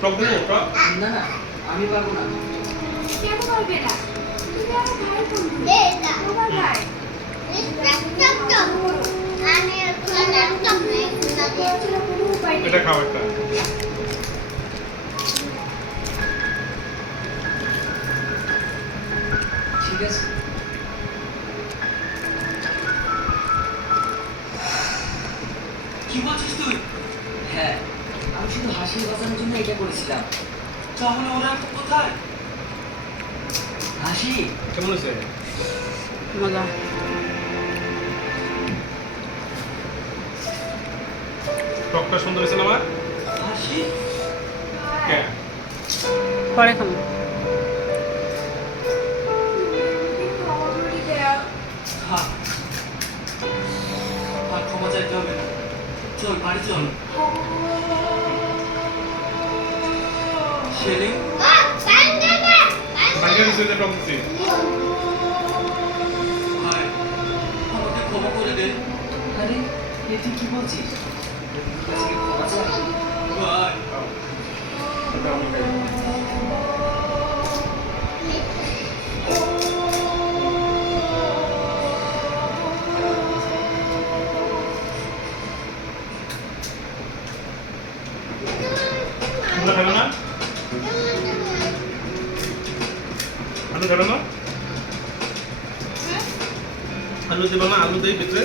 টক দিলে টক না না আমি পারবো না। কেন পারবে না? তুমি আমার ভাই বন্ধু। তোমার ভাই। এটা খাও একটা ঠিক আছে। কি বলছিস তুই? হ্যাঁ আমি শুধু হাসি বাঁচানোর জন্য এটা করেছিলাম। তাহলে ওরা এখন কোথায়? হাসি কেমন হয়েছে মজা। টকটা সুন্দর হয়েছে না আমার হাসি? কে পরে খাবো। থাক। আর ক্ষমা চাইতে হবে না। চল বাড়ি চল। সেলিম, বাইরে দিছে টক দিছে ভাই আমাকে ক্ষমা করে দে। আরে এ তুই কি বলছিস? আজকে ক্ষমা চাই? ভাই এটা আমি খাই তোমরা খাবে না আলু খাবে না আলু দেবো না আলু দেই ভিতরে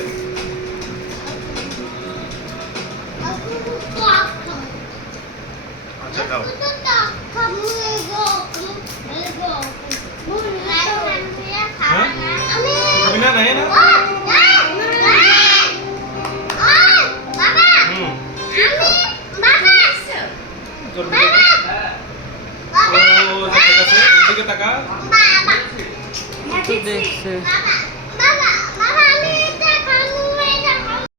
আচ্ছা খাও খাবি না নাই না হুম তোর হ্যাঁ ও ঠিক আছে ওদিকে তাকা দেখছে